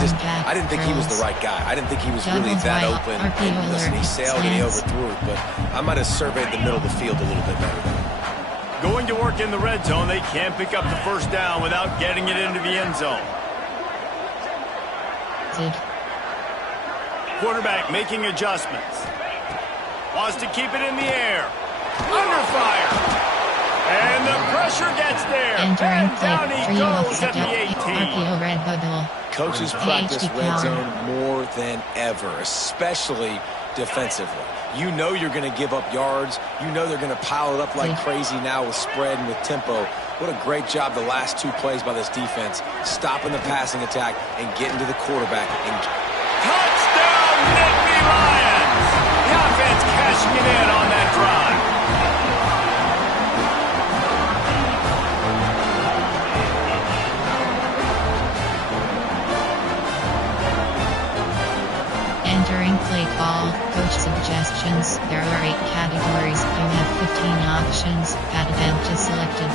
didn't think he was the right guy. I didn't think he was really that open. And listen, he sailed and he overthrew it, but I might have surveyed the middle of the field a little bit better than. Going to work in the red zone, they can't pick up the first down without getting it into the end zone. Quarterback making adjustments. Wants to keep it in the air. Under fire. And the pressure gets there. And down he goes at the 18. Coaches practice red zone more than ever, especially defensively. You know you're going to give up yards. You know they're going to pile it up like crazy now with spread and with tempo. What a great job the last 2 plays by this defense, stopping the passing attack and getting to the quarterback. And touchdown, Nittany Lions! The offense cashing it in on that drive. Entering play call, coach suggestions. There are 8 categories. You have 15 options. Add event is selected.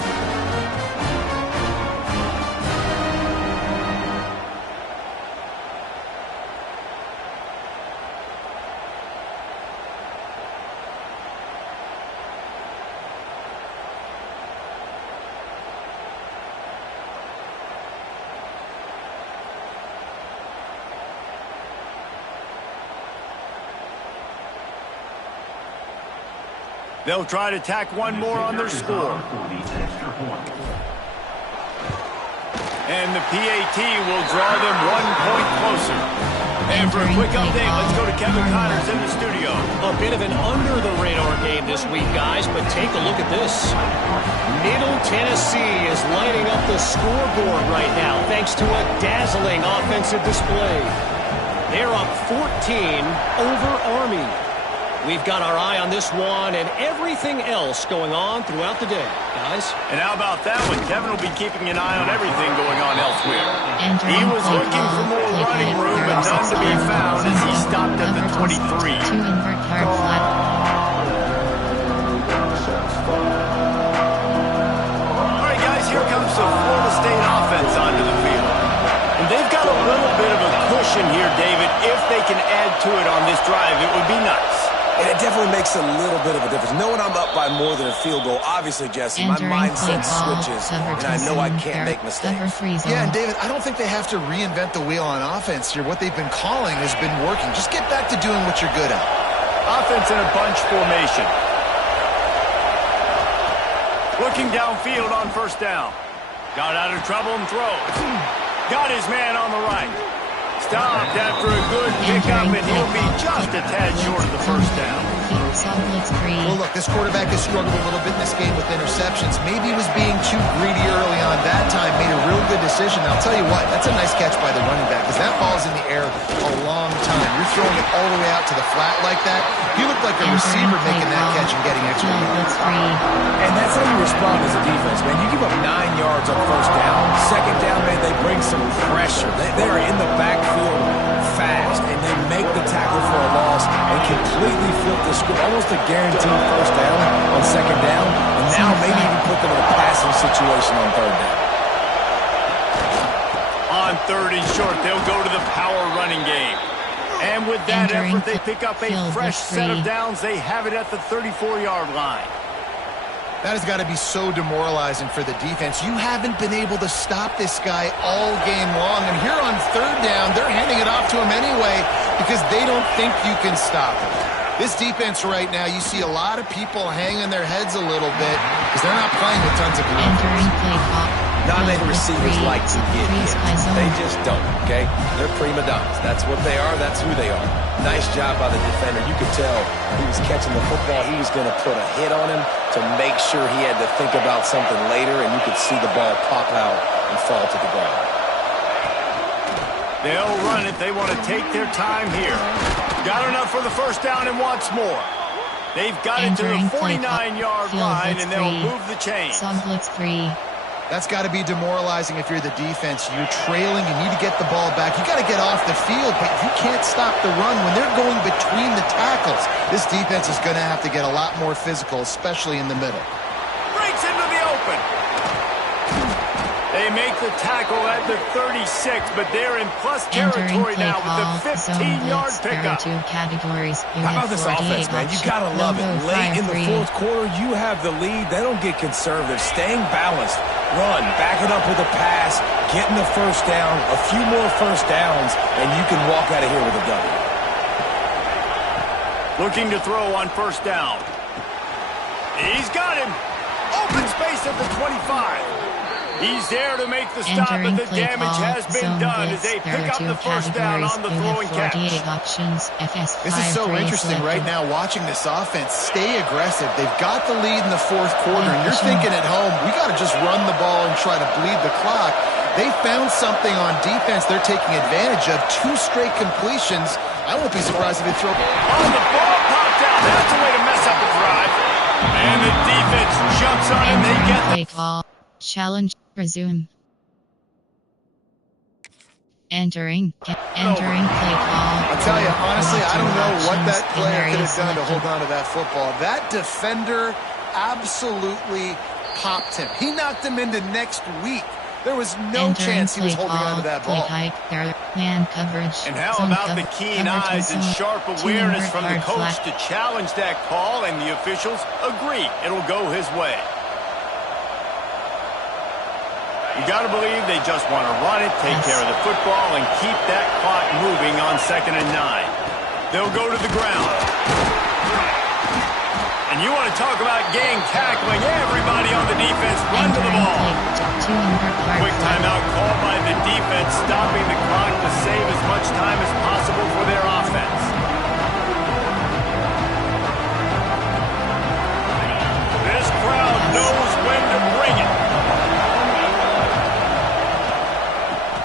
They'll try to tack one more on their score. And the PAT will draw them 1 point closer. And for a quick update, let's go to Kevin Connors in the studio. A bit of an under-the-radar game this week, guys, but take a look at this. Middle Tennessee is lighting up the scoreboard right now thanks to a dazzling offensive display. They're up 14 over Army. We've got our eye on this one and everything else going on throughout the day, guys. And how about that one? Kevin will be keeping an eye on everything going on elsewhere. He was looking for more running room, but none to be found as he stopped at the 23. All right, guys, here comes the Florida State offense onto the field. And they've got a little bit of a cushion here, David. If they can add to it on this drive, it would be nice. Yeah, it definitely makes a little bit of a difference. Knowing I'm up by more than a field goal, obviously, Jesse, my mindset switches, and I know I can't make mistakes. Yeah, and David, I don't think they have to reinvent the wheel on offense here. What they've been calling has been working. Just get back to doing what you're good at. Offense in a bunch formation. Looking downfield on first down. Got out of trouble and throws. Got his man on the right. Stopped after a good pickup, and he'll be just a tad short of the first down. Well, look, this quarterback has struggled a little bit in this game with interceptions. Maybe he was being too greedy early on. That time made a real good decision. I'll tell you what, that's a nice catch by the running back because that ball's in the air a long time. You're throwing it all the way out to the flat like that. You look like a receiver making that catch and getting extra yards. And that's how you respond as a defense, man. You give up 9 yards on first down. Second down, man, they bring some pressure. They are in the backfield fast, and they make the tackle for a loss and completely flip the script. Almost a guaranteed first down on second down, and now maybe even put them in a passing situation on third down. On third and short, they'll go to the power running game. And with that effort, they pick up a fresh set of downs. They have it at the 34-yard line. That has got to be so demoralizing for the defense. You haven't been able to stop this guy all game long. And here on third down, they're handing it off to him anyway because they don't think you can stop him. This defense right now, you see a lot of people hanging their heads a little bit because they're not playing with tons of confidence. Not many receivers like to get hit. They just don't, okay? They're prima donnas. That's what they are. That's who they are. Nice job by the defender. You could tell he was catching the football. He was going to put a hit on him to make sure he had to think about something later, and you could see the ball pop out and fall to the ground. They'll run it. They want to take their time here. Got enough for the first down and wants more. They've got it to the 49-yard line, and they'll move the chains. That's got to be demoralizing if you're the defense. You're trailing. You need to get the ball back. You got to get off the field, but you can't stop the run when they're going between the tackles. This defense is going to have to get a lot more physical, especially in the middle. Breaks into the open. They make the tackle at the 36, but they're in plus territory now with the 15-yard pickup. How about this offense, man? You got to love it. Late in the fourth quarter, you have the lead. They don't get conservative. Staying balanced. Run, back it up with a pass, getting the first down, a few more first downs, and you can walk out of here with a W. Looking to throw on first down. He's got him. Open space at the 25. He's there to make the stop, but the damage has been done as they pick up the first down on the throwing catch. This is so interesting right now watching this offense stay aggressive. They've got the lead in the fourth quarter, and you're thinking at home, we got to just run the ball and try to bleed the clock. They found something on defense they're taking advantage of. 2 straight completions. I won't be surprised if they throw. Oh, the ball popped out. That's a way to mess up a drive. And the defense jumps on it. They get the call. Challenge. Resume. Entering play call. I'll tell you, honestly, I don't know what that player could have done to hold on to that football. That defender absolutely popped him. He knocked him into next week. There was no chance he was holding on to that ball. Man coverage. And how about the keen eyes and sharp awareness from the coach to challenge that call, and the officials agree it'll go his way. You got to believe they just want to run it, take care of the football, and keep that clock moving on 2nd and 9. They'll go to the ground. And you want to talk about gang tackling. Everybody on the defense run to the ball. Quick timeout called by the defense, stopping the clock to save as much time as possible for their offense. This crowd knows when to bring it.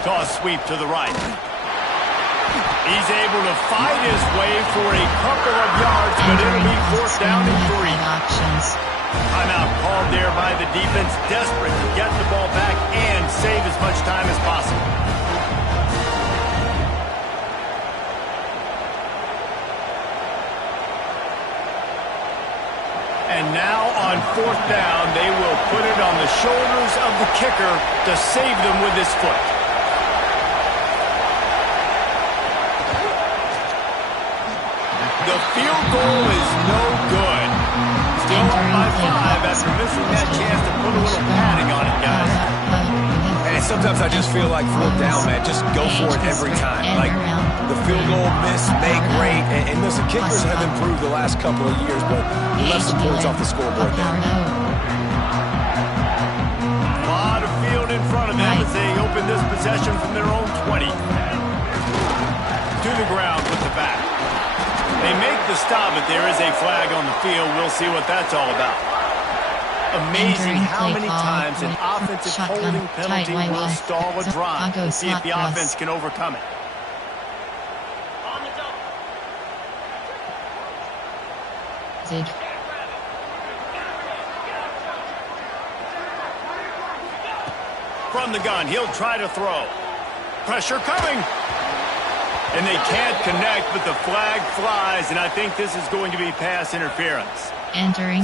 Toss sweep to the right. He's able to fight his way for a couple of yards, but it'll be fourth down and 3. Timeout called there by the defense, desperate to get the ball back and save as much time as possible. And now on fourth down, they will put it on the shoulders of the kicker to save them with his foot. The field goal is no good. Still up by 5 after missing that chance to put a little padding on it, guys. And sometimes I just feel like 4th down, man, just go for it every time. Like, the field goal miss, make great. And listen, kickers have improved the last couple of years, but he left some points off the scoreboard there. A lot of field in front of them as they open this possession from their own 20. To the ground with the back. They make the stop, but there is a flag on the field. We'll see what that's all about. Amazing how many times an offensive holding penalty will stall a drive. We'll see if the offense can overcome it. From the gun, he'll try to throw. Pressure coming. And they can't connect, but the flag flies, and I think this is going to be pass interference.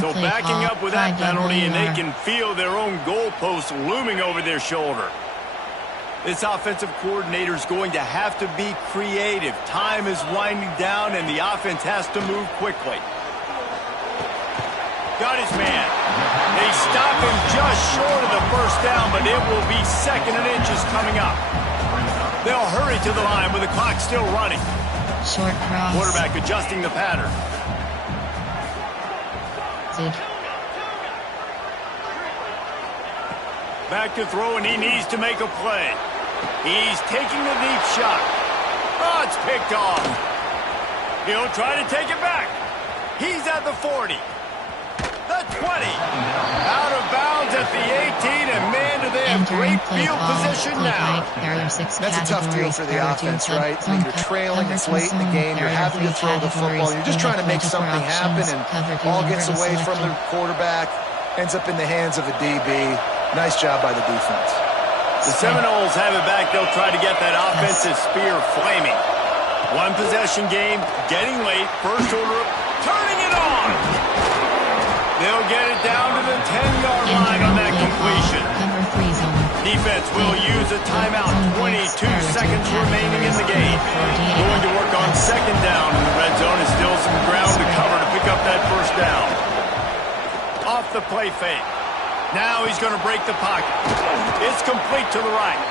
So backing up with that penalty, and they can feel their own goalpost looming over their shoulder. This offensive coordinator is going to have to be creative. Time is winding down, and the offense has to move quickly. Got his man. They stop him just short of the first down, but it will be 2nd and inches coming up. They'll hurry to the line with the clock still running. Short cross. Quarterback adjusting the pattern. Back to throw, and he needs to make a play. He's taking the deep shot. Oh, it's picked off. He'll try to take it back. He's at the 40. The 20. Out of bounds at the 18, and man, do they have great field position now. That's a tough deal for the offense, right? I mean, you're trailing, it's late in the game, you're having to throw the football, you're just trying to make something happen, and ball gets away from the quarterback, ends up in the hands of a DB. Nice job by the defense. The Seminoles have it back. They'll try to get that offensive spear flaming. One possession game, getting late, first order, turning it on. They'll get it down to the 10-yard line on that completion. Defense will use a timeout. 22 seconds remaining in the game. Going to work on 2nd down in the red zone. And still some ground to cover to pick up that first down. Off the play fake. Now he's going to break the pocket. It's complete to the right.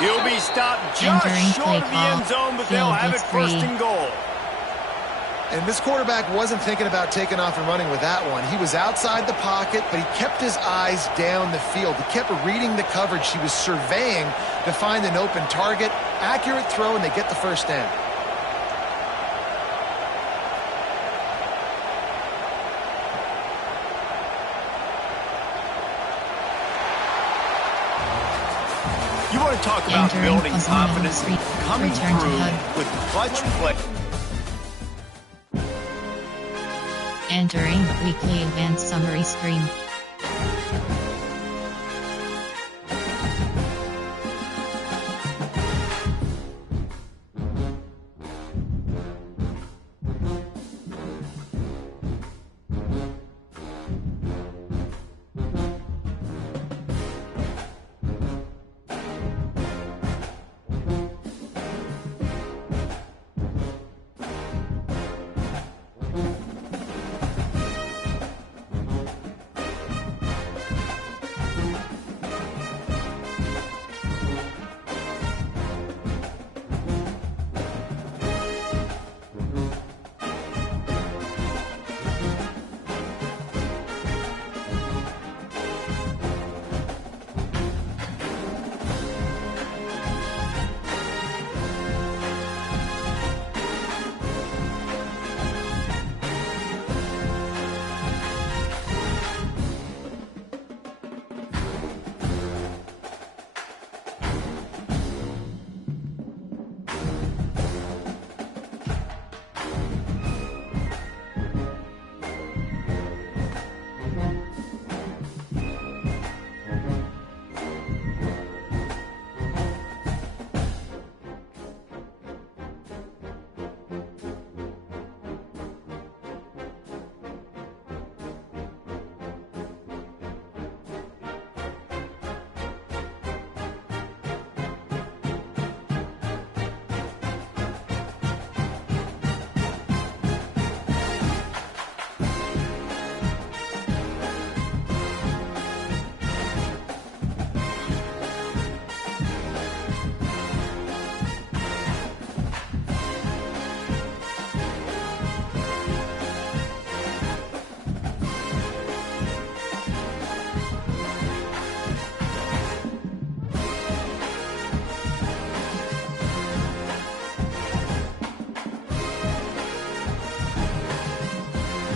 He'll be stopped just short of the end zone, but they'll have it 1st and goal. And this quarterback wasn't thinking about taking off and running with that one. He was outside the pocket, but he kept his eyes down the field. He kept reading the coverage. He was surveying to find an open target. Accurate throw, and they get the first down. You want to talk about building confidence, coming through with clutch play. Entering weekly event summary screen.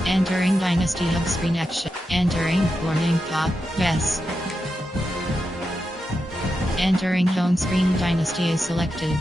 Entering Dynasty Hub screen action. Entering warning pop. Yes. Entering home screen Dynasty is selected.